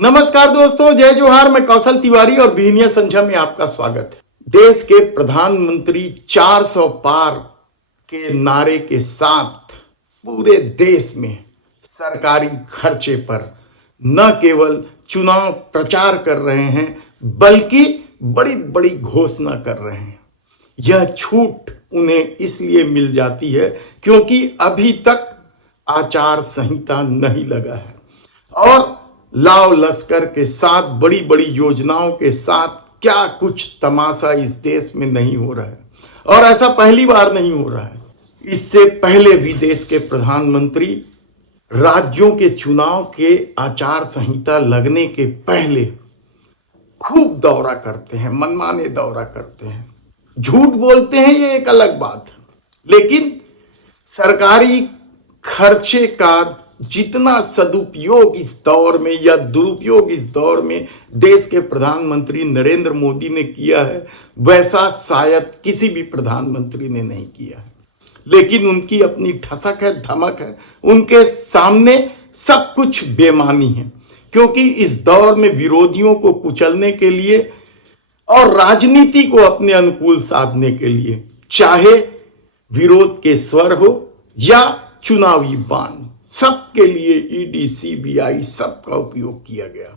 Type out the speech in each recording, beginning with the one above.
नमस्कार दोस्तों, जय जोहार। मैं कौशल तिवारी और बिहनिया संध्या में आपका स्वागत है। देश के प्रधानमंत्री 400 पार के नारे के साथ पूरे देश में सरकारी खर्चे पर न केवल चुनाव प्रचार कर रहे हैं बल्कि बड़ी बड़ी घोषणा कर रहे हैं। यह छूट उन्हें इसलिए मिल जाती है क्योंकि अभी तक आचार संहिता नहीं लगा है और लाव लश्कर के साथ बड़ी बड़ी योजनाओं के साथ क्या कुछ तमाशा इस देश में नहीं हो रहा है और ऐसा पहली बार नहीं हो रहा है। इससे पहले भी देश के प्रधानमंत्री राज्यों के चुनाव के आचार संहिता लगने के पहले खूब दौरा करते हैं, मनमाने दौरा करते हैं, झूठ बोलते हैं, ये एक अलग बात है। लेकिन सरकारी खर्चे का जितना सदुपयोग इस दौर में या दुरुपयोग इस दौर में देश के प्रधानमंत्री नरेंद्र मोदी ने किया है वैसा शायद किसी भी प्रधानमंत्री ने नहीं किया है। लेकिन उनकी अपनी ठसक है, धमक है, उनके सामने सब कुछ बेमानी है क्योंकि इस दौर में विरोधियों को कुचलने के लिए और राजनीति को अपने अनुकूल साधने के लिए चाहे विरोध के स्वर हो या चुनावी बाण, सबके लिए ईडी, सीबीआई सबका उपयोग किया गया।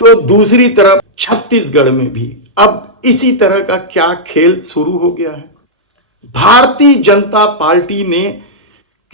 तो दूसरी तरफ छत्तीसगढ़ में भी अब इसी तरह का क्या खेल शुरू हो गया है। भारतीय जनता पार्टी ने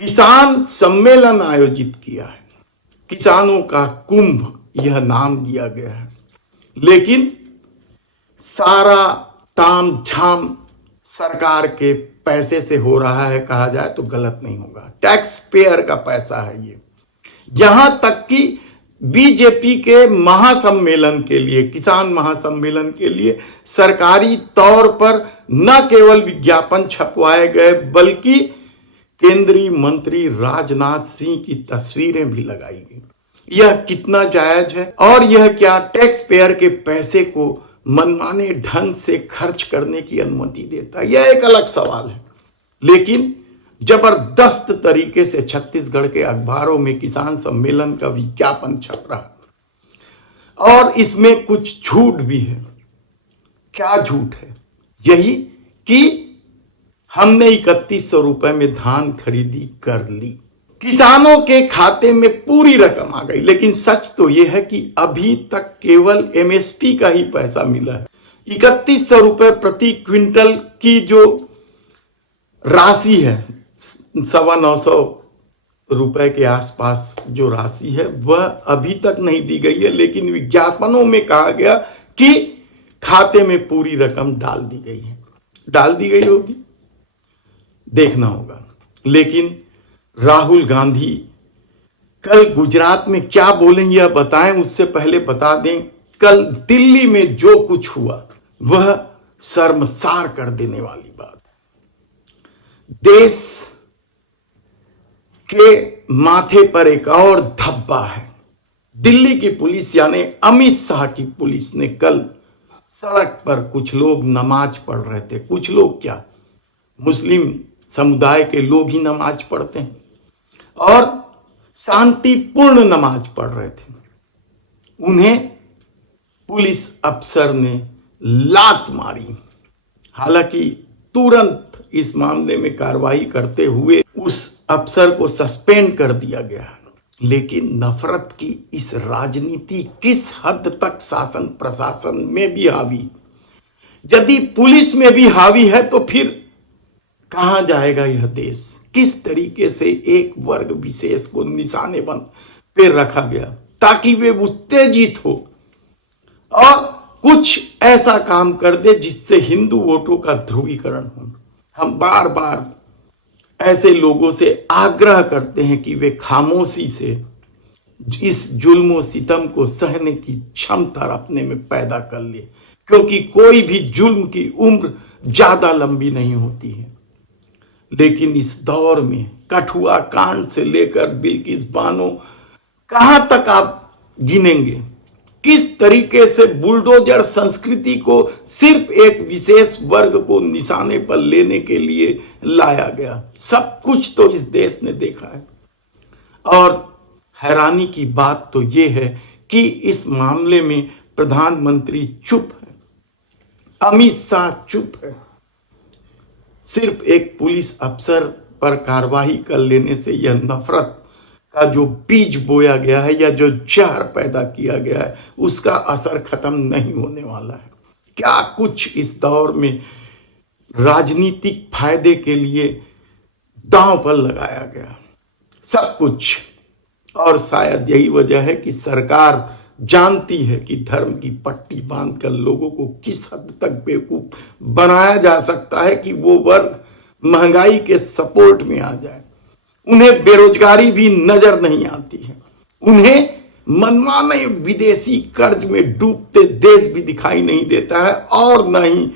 किसान सम्मेलन आयोजित किया है, किसानों का कुंभ यह नाम दिया गया है। लेकिन सारा ताम झाम सरकार के पैसे से हो रहा है, कहा जाए तो गलत नहीं होगा। टैक्स पेयर का पैसा है ये। यहां तक कि बीजेपी के महासम्मेलन के लिए, किसान महासम्मेलन के लिए सरकारी तौर पर न केवल विज्ञापन छपवाए गए बल्कि केंद्रीय मंत्री राजनाथ सिंह की तस्वीरें भी लगाई गई। यह कितना जायज है और यह क्या टैक्स पेयर के पैसे को मनमाने ढंग से खर्च करने की अनुमति देता है, यह एक अलग सवाल है। लेकिन जबरदस्त तरीके से छत्तीसगढ़ के अखबारों में किसान सम्मेलन का विज्ञापन छप रहा और इसमें कुछ झूठ भी है। क्या झूठ है? यही कि हमने 3100 रुपए में धान खरीदी कर ली, किसानों के खाते में पूरी रकम आ गई। लेकिन सच तो यह है कि अभी तक केवल एमएसपी का ही पैसा मिला है। 3100 रुपए प्रति क्विंटल की जो राशि है, 925 रुपए के आसपास जो राशि है वह अभी तक नहीं दी गई है। लेकिन विज्ञापनों में कहा गया कि खाते में पूरी रकम डाल दी गई है। डाल दी गई होगी, देखना होगा। लेकिन राहुल गांधी कल गुजरात में क्या बोलेंगे यह बताएं, उससे पहले बता दें कल दिल्ली में जो कुछ हुआ वह शर्मसार कर देने वाली बात है। देश के माथे पर एक और धब्बा है। दिल्ली की पुलिस यानी अमित शाह की पुलिस ने कल सड़क पर कुछ लोग नमाज पढ़ रहे थे। कुछ लोग क्या, मुस्लिम समुदाय के लोग ही नमाज पढ़ते हैं और शांतिपूर्ण नमाज पढ़ रहे थे। उन्हें पुलिस अफसर ने लात मारी। हालांकि तुरंत इस मामले में कार्रवाई करते हुए उस अफसर को सस्पेंड कर दिया गया। लेकिन नफरत की इस राजनीति किस हद तक शासन प्रशासन में भी हावी, यदि पुलिस में भी हावी है तो फिर कहां जाएगा यह देश? किस तरीके से एक वर्ग विशेष को निशाने बंद पे रखा गया ताकि वे उत्तेजित हो और कुछ ऐसा काम कर दे जिससे हिंदू वोटों का ध्रुवीकरण हो। हम बार बार ऐसे लोगों से आग्रह करते हैं कि वे खामोशी से इस जुल्म सितम को सहने की क्षमता अपने में पैदा कर ले, क्योंकि कोई भी जुल्म की उम्र ज्यादा लंबी नहीं होती है। लेकिन इस दौर में कठुआ कांड से लेकर बिल्किस बानो कहां तक आप गिनेंगे? किस तरीके से बुलडोजर संस्कृति को सिर्फ एक विशेष वर्ग को निशाने पर लेने के लिए लाया गया, सब कुछ तो इस देश ने देखा है। और हैरानी की बात तो यह है कि इस मामले में प्रधानमंत्री चुप है, अमित शाह चुप है। सिर्फ एक पुलिस अफसर पर कार्रवाई कर लेने से यह नफरत का जो बीज बोया गया है या जो जहर पैदा किया गया है उसका असर खत्म नहीं होने वाला है। क्या कुछ इस दौर में राजनीतिक फायदे के लिए दांव पर लगाया गया, सब कुछ। और शायद यही वजह है कि सरकार जानती है कि धर्म की पट्टी बांधकर लोगों को किस हद तक बेवकूफ बनाया जा सकता है कि वो वर्ग महंगाई के सपोर्ट में आ जाए। उन्हें बेरोजगारी भी नजर नहीं आती है, उन्हें मनमाने विदेशी कर्ज में डूबते देश भी दिखाई नहीं देता है, और न ही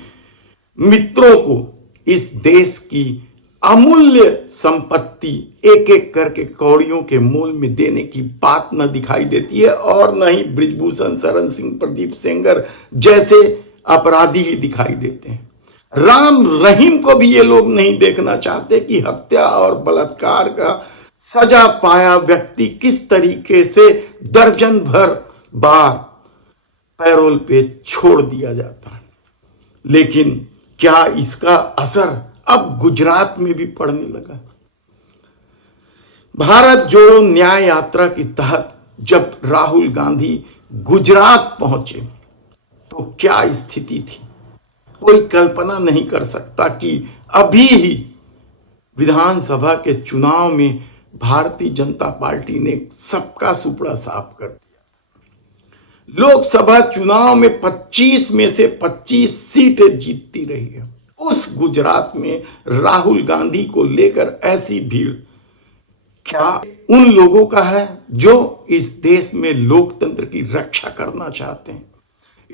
मित्रों को इस देश की अमूल्य संपत्ति एक एक करके कौड़ियों के मोल में देने की बात न दिखाई देती है, और न ही बृजभूषण शरण सिंह, प्रदीप सेंगर जैसे अपराधी ही दिखाई देते हैं। राम रहीम को भी ये लोग नहीं देखना चाहते कि हत्या और बलात्कार का सजा पाया व्यक्ति किस तरीके से दर्जन भर बार पैरोल पे छोड़ दिया जाता है। लेकिन क्या इसका असर अब गुजरात में भी पड़ने लगा? भारत जोड़ो न्याय यात्रा के तहत जब राहुल गांधी गुजरात पहुंचे तो क्या स्थिति थी? कोई कल्पना नहीं कर सकता कि अभी ही विधानसभा के चुनाव में भारतीय जनता पार्टी ने सबका सुपड़ा साफ कर दिया। लोकसभा चुनाव में 25 में से 25 सीटें जीतती रही है। उस गुजरात में राहुल गांधी को लेकर ऐसी भीड़ क्या उन लोगों का है जो इस देश में लोकतंत्र की रक्षा करना चाहते हैं,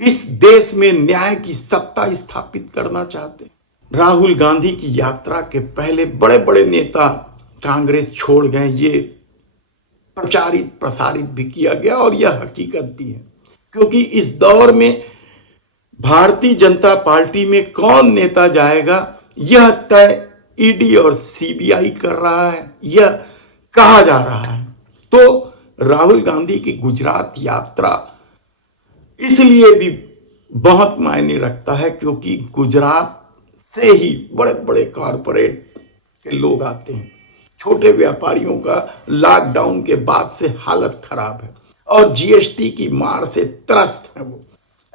इस देश में न्याय की सत्ता स्थापित करना चाहते हैं? राहुल गांधी की यात्रा के पहले बड़े बड़े नेता कांग्रेस छोड़ गए, ये प्रचारित प्रसारित भी किया गया और यह हकीकत भी है, क्योंकि इस दौर में भारतीय जनता पार्टी में कौन नेता जाएगा यह तय ईडी और सीबीआई कर रहा है, यह कहा जा रहा है। तो राहुल गांधी की गुजरात यात्रा इसलिए भी बहुत मायने रखता है क्योंकि गुजरात से ही बड़े बड़े कॉरपोरेट के लोग आते हैं। छोटे व्यापारियों का लॉकडाउन के बाद से हालत खराब है और जीएसटी की मार से त्रस्त है वो।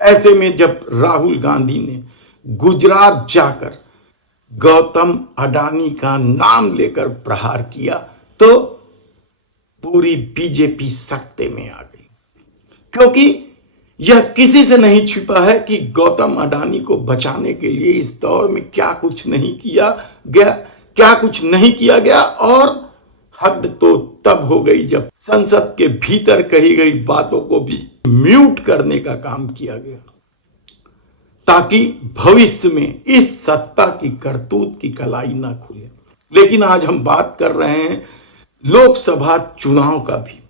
ऐसे में जब राहुल गांधी ने गुजरात जाकर गौतम अडानी का नाम लेकर प्रहार किया तो पूरी बीजेपी सकते में आ गई, क्योंकि यह किसी से नहीं छिपा है कि गौतम अडानी को बचाने के लिए इस दौर में क्या कुछ नहीं किया गया। और हद तो तब हो गई जब संसद के भीतर कही गई बातों को भी म्यूट करने का काम किया गया, ताकि भविष्य में इस सत्ता की करतूत की कलाई ना खुले। लेकिन आज हम बात कर रहे हैं लोकसभा चुनाव का भी।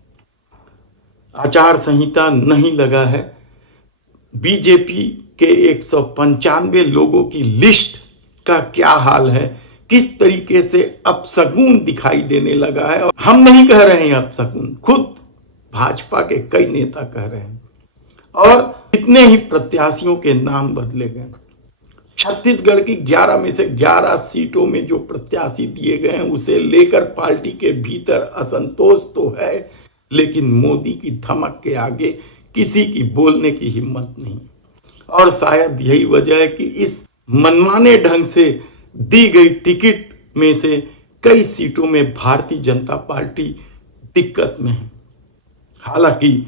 आचार संहिता नहीं लगा है, बीजेपी के 195 लोगों की लिस्ट का क्या हाल है, किस तरीके से अपशगुन दिखाई देने लगा है। और हम नहीं कह रहे हैं अपशगुन, खुद भाजपा के कई नेता कह रहे हैं। और इतने ही प्रत्याशियों के नाम बदले गए। छत्तीसगढ़ की 11 में से 11 सीटों में जो प्रत्याशी दिए गए हैं उसे लेकर पार्टी के भीतर असंतोष तो है, लेकिन मोदी की धमक के आगे किसी की बोलने की हिम्मत नहीं। और शायद यही वजह है कि इस मनमाने ढंग से दी गई टिकट में से कई सीटों में भारतीय जनता पार्टी दिक्कत में है। हालांकि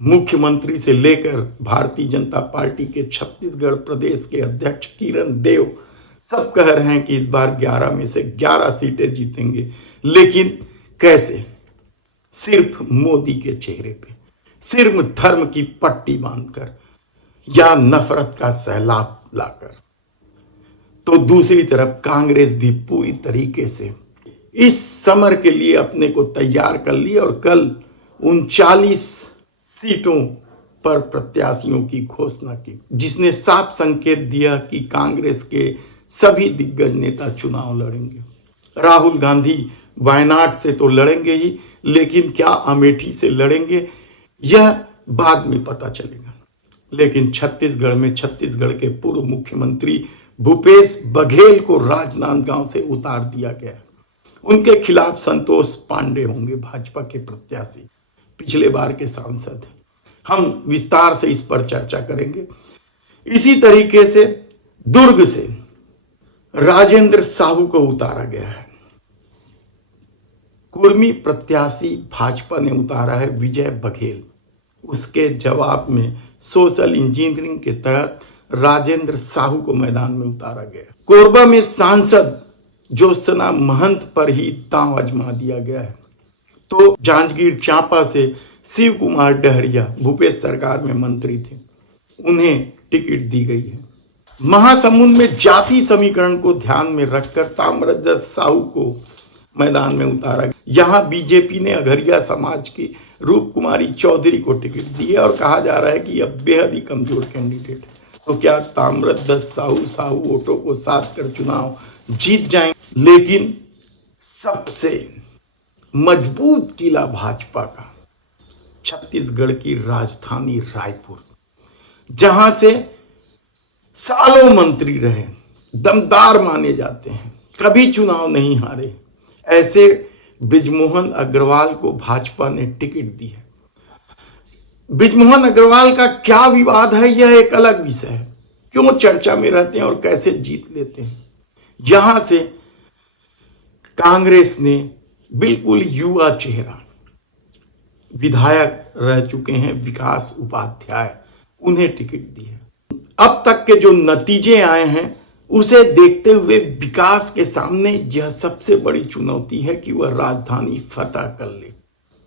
मुख्यमंत्री से लेकर भारतीय जनता पार्टी के छत्तीसगढ़ प्रदेश के अध्यक्ष किरण देव सब कह रहे हैं कि इस बार 11 में से 11 सीटें जीतेंगे, लेकिन कैसे? सिर्फ मोदी के चेहरे पे, सिर्फ धर्म की पट्टी बांधकर या नफरत का सैलाब लाकर। तो दूसरी तरफ कांग्रेस भी पूरी तरीके से इस समर के लिए अपने को तैयार कर ली और कल 39 सीटों पर प्रत्याशियों की घोषणा की, जिसने साफ संकेत दिया कि कांग्रेस के सभी दिग्गज नेता चुनाव लड़ेंगे। राहुल गांधी वायनाड से तो लड़ेंगे ही, लेकिन क्या अमेठी से लड़ेंगे, यह बाद में पता चलेगा। लेकिन छत्तीसगढ़ में छत्तीसगढ़ के पूर्व मुख्यमंत्री भूपेश बघेल को राजनांदगांव से उतार दिया गया। उनके खिलाफ संतोष पांडे होंगे भाजपा के प्रत्याशी, पिछले बार के सांसद। हम विस्तार से इस पर चर्चा करेंगे। इसी तरीके से दुर्ग से राजेंद्र साहू को उतारा गया है। कुर्मी प्रत्याशी भाजपा ने उतारा है विजय बघेल। उसके जवाब में सोशल इंजीनियरिंग के तहत राजेंद्र साहू को मैदान में उतारा गया। कोरबा में सांसद ज्योत्सना महंत पर ही दांव आजमा दिया गया है। तो जांजगीर चांपा से शिव कुमार डहरिया भूपेश सरकार में मंत्री थे, उन्हें टिकट दी गई है। महासमुंद में जाति समीकरण को ध्यान में रखकर ताम्रध्वज साहू को मैदान में उतारा गया। यहां बीजेपी ने अघरिया समाज की रूप कुमारी चौधरी को टिकट दी है और कहा जा रहा है कि यह बेहद ही कमजोर कैंडिडेट है। तो क्या ताम्रध्वज साहू वोटों को साथ कर चुनाव जीत जाएंगे? लेकिन सबसे मजबूत किला भाजपा का छत्तीसगढ़ की राजधानी रायपुर, जहां से सालों मंत्री रहे, दमदार माने जाते हैं, कभी चुनाव नहीं हारे, ऐसे बृजमोहन अग्रवाल को भाजपा ने टिकट दी है। बृजमोहन अग्रवाल का क्या विवाद है, यह एक अलग विषय है। क्यों चर्चा में रहते हैं और कैसे जीत लेते हैं। यहां से कांग्रेस ने बिल्कुल युवा चेहरा, विधायक रह चुके हैं विकास उपाध्याय, उन्हें टिकट दी है। अब तक के जो नतीजे आए हैं उसे देखते हुए विकास के सामने यह सबसे बड़ी चुनौती है कि वह राजधानी फतह कर ले।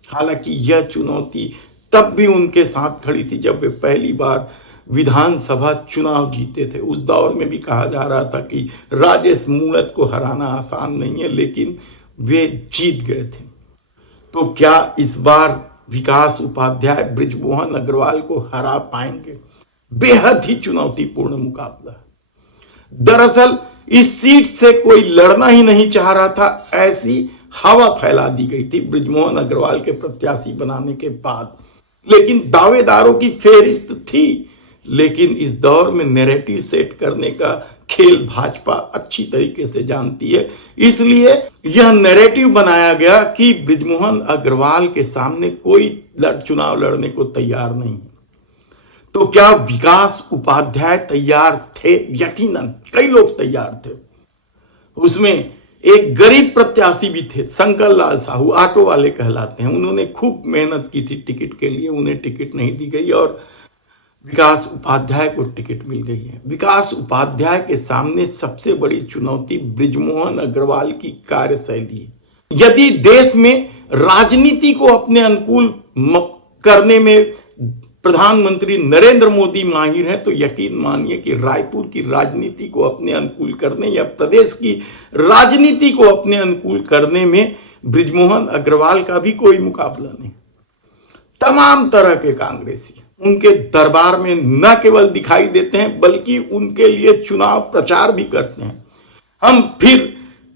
हालांकि यह चुनौती तब भी उनके साथ खड़ी थी जब वे पहली बार विधानसभा चुनाव जीते थे। उस दौर में भी कहा जा रहा था कि राजेश मूणत को हराना आसान नहीं है, लेकिन वे जीत गए थे। तो क्या इस बार विकास उपाध्याय बृजमोहन अग्रवाल को हरा पाएंगे? बेहद ही चुनौतीपूर्ण मुकाबला है। दरअसल इस सीट से कोई लड़ना ही नहीं चाह रहा था, ऐसी हवा फैला दी गई थी बृजमोहन अग्रवाल के प्रत्याशी बनाने के बाद। लेकिन दावेदारों की फेहरिस्त थी, लेकिन इस दौर में नैरेटिव सेट करने का खेल भाजपा अच्छी तरीके से जानती है। इसलिए यह नैरेटिव बनाया गया कि बृजमोहन अग्रवाल के सामने कोई चुनाव लड़ने को तैयार नहीं। तो क्या विकास उपाध्याय तैयार थे? यकीनन कई लोग तैयार थे। उसमें एक गरीब प्रत्याशी भी थे, शंकर लाल साहू, ऑटो वाले कहलाते हैं। उन्होंने खूब मेहनत की थी टिकट के लिए, उन्हें टिकट नहीं दी गई और विकास उपाध्याय को टिकट मिल गई है। विकास उपाध्याय के सामने सबसे बड़ी चुनौती बृजमोहन अग्रवाल की कार्यशैली है। यदि देश में राजनीति को अपने अनुकूल करने में प्रधानमंत्री नरेंद्र मोदी माहिर हैं, तो यकीन मानिए कि रायपुर की राजनीति को अपने अनुकूल करने या प्रदेश की राजनीति को अपने अनुकूल करने में बृजमोहन अग्रवाल का भी कोई मुकाबला नहीं। तमाम तरह के कांग्रेसी उनके दरबार में न केवल दिखाई देते हैं बल्कि उनके लिए चुनाव प्रचार भी करते हैं। हम फिर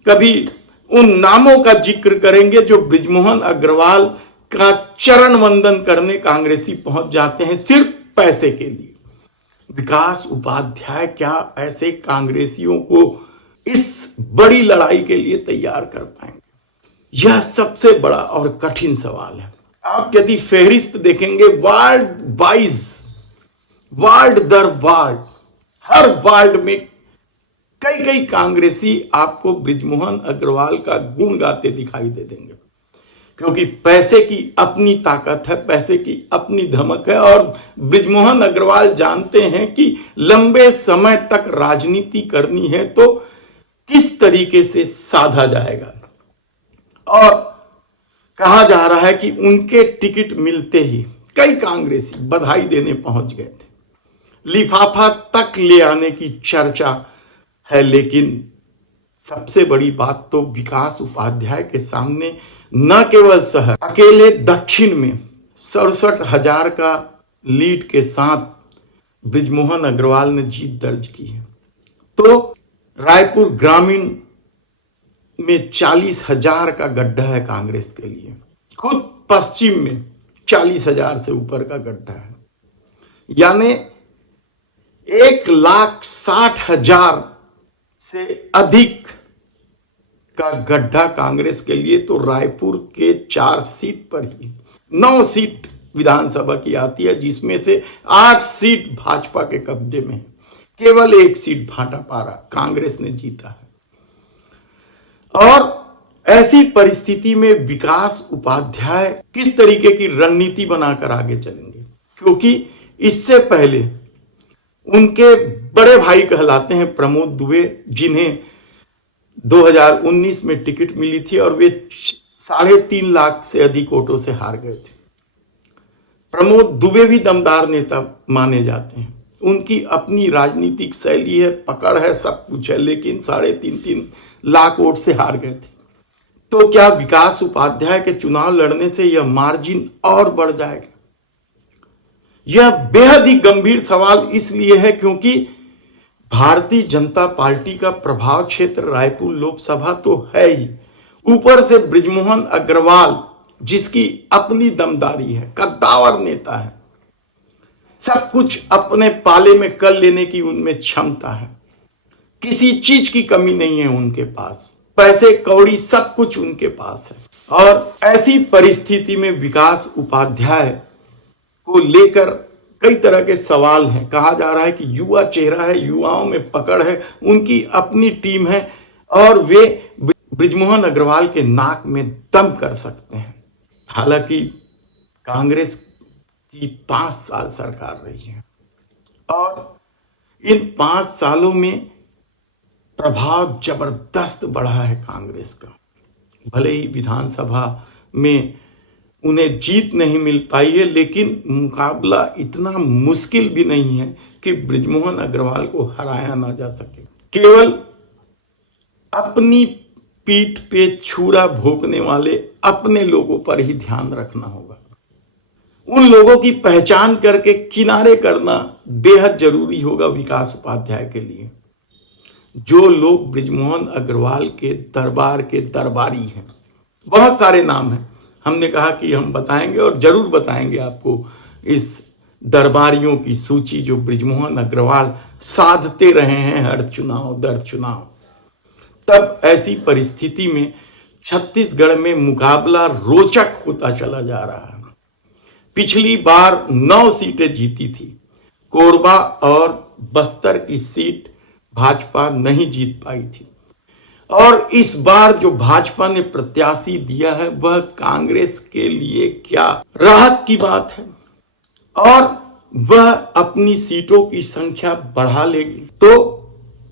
कभी उन नामों का जिक्र करेंगे जो बृजमोहन अग्रवाल का चरण वंदन करने कांग्रेसी पहुंच जाते हैं सिर्फ पैसे के लिए। विकास उपाध्याय क्या ऐसे कांग्रेसियों को इस बड़ी लड़ाई के लिए तैयार कर पाएंगे? यह सबसे बड़ा और कठिन सवाल है। आप यदि फेहरिस्त देखेंगे वार्ड वाइज, वार्ड दर वार्ड, हर वार्ड में कई कई कांग्रेसी आपको बृजमोहन अग्रवाल का गुण गाते दिखाई दे देंगे, क्योंकि पैसे की अपनी ताकत है, पैसे की अपनी धमक है और बृजमोहन अग्रवाल जानते हैं कि लंबे समय तक राजनीति करनी है तो किस तरीके से साधा जाएगा। और कहा जा रहा है कि उनके टिकट मिलते ही कई कांग्रेसी बधाई देने पहुंच गए थे, लिफाफा तक ले आने की चर्चा है। लेकिन सबसे बड़ी बात तो विकास उपाध्याय के सामने न केवल शहर, अकेले दक्षिण में 67,000 का लीड के साथ बृजमोहन अग्रवाल ने जीत दर्ज की है। तो रायपुर ग्रामीण में 40,000 का गड्ढा है कांग्रेस के लिए। खुद पश्चिम में 40,000 से ऊपर का गड्ढा है, यानी 1,60,000 से अधिक का गड्ढा कांग्रेस के लिए। तो रायपुर के 4 सीट पर ही 9 सीट विधानसभा की आती है, जिसमें से 8 सीट भाजपा के कब्जे में है। केवल 1 सीट भाटापारा कांग्रेस ने जीता है। और ऐसी परिस्थिति में विकास उपाध्याय किस तरीके की रणनीति बनाकर आगे चलेंगे, क्योंकि इससे पहले उनके बड़े भाई कहलाते हैं प्रमोद दुबे, जिन्हें 2019 में टिकट मिली थी और वे 3.5 लाख से अधिक वोटों से हार गए थे। प्रमोद दुबे भी दमदार नेता माने जाते हैं, उनकी अपनी राजनीतिक शैली है, पकड़ है, सब कुछ है, लेकिन 3.5 लाख वोट से हार गए थे। तो क्या विकास उपाध्याय के चुनाव लड़ने से यह मार्जिन और बढ़ जाएगा? यह बेहद ही गंभीर सवाल इसलिए है क्योंकि भारतीय जनता पार्टी का प्रभाव क्षेत्र रायपुर लोकसभा तो है ही, ऊपर से बृजमोहन अग्रवाल जिसकी अपनी दमदारी है, कद्दावर नेता है, सब कुछ अपने पाले में कर लेने की उनमें क्षमता है, किसी चीज की कमी नहीं है उनके पास, पैसे कौड़ी सब कुछ उनके पास है। और ऐसी परिस्थिति में विकास उपाध्याय को लेकर कई तरह के सवाल हैं। कहा जा रहा है कि युवा चेहरा है, युवाओं में पकड़ है, उनकी अपनी टीम है और वे बृजमोहन अग्रवाल के नाक में दम कर सकते हैं। हालांकि कांग्रेस की 5 साल सरकार रही है और इन 5 सालों में प्रभाव जबरदस्त बढ़ा है कांग्रेस का। भले ही विधानसभा में उन्हें जीत नहीं मिल पाई है, लेकिन मुकाबला इतना मुश्किल भी नहीं है कि बृजमोहन अग्रवाल को हराया ना जा सके। केवल अपनी पीठ पे छुरा भोंकने वाले अपने लोगों पर ही ध्यान रखना होगा। उन लोगों की पहचान करके किनारे करना बेहद जरूरी होगा विकास उपाध्याय के लिए। जो लोग बृजमोहन अग्रवाल के दरबार के दरबारी हैं, बहुत सारे नाम हैं, हमने कहा कि हम बताएंगे और जरूर बताएंगे आपको इस दरबारियों की सूची जो बृजमोहन अग्रवाल साधते रहे हैं हर चुनाव दर चुनाव। तब ऐसी परिस्थिति में छत्तीसगढ़ में मुकाबला रोचक होता चला जा रहा है। पिछली बार 9 सीटें जीती थी, कोरबा और बस्तर की सीट भाजपा नहीं जीत पाई थी, और इस बार जो भाजपा ने प्रत्याशी दिया है वह कांग्रेस के लिए क्या राहत की बात है, और वह अपनी सीटों की संख्या बढ़ा लेगी। तो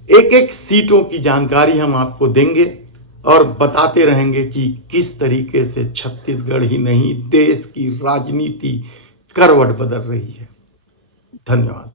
एक एक सीटों की जानकारी हम आपको देंगे और बताते रहेंगे कि किस तरीके से छत्तीसगढ़ ही नहीं देश की राजनीति करवट बदल रही है। धन्यवाद।